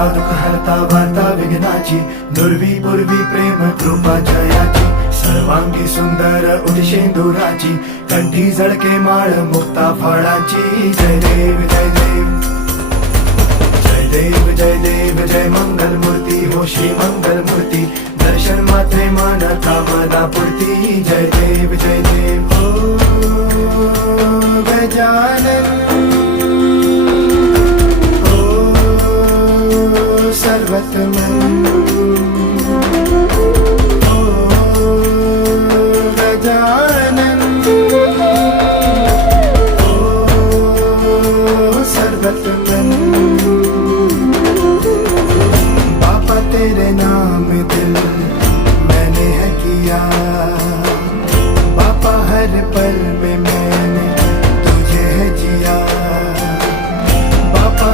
हरता दुःख हरता वार्ता विघ्नाची, दुर्वी पूर्वी प्रेम कृपा जयाची, सर्वांगी सुंदर उदिशेंदुराची, कंठी झळके माळ मुक्ता फळाची. जय देव जय देव जय देव जय देव जय मंगल मूर्ती हो श्री मंगल मूर्ती, दर्शन मात्रे मन कामना पूर्ती. जय देव जय देव हो गजानन हो सर्वतमन हो गजानन हो सर्वतमन. बाबा तेरे नाम दिल मैंने है किया, बाबा हर पल में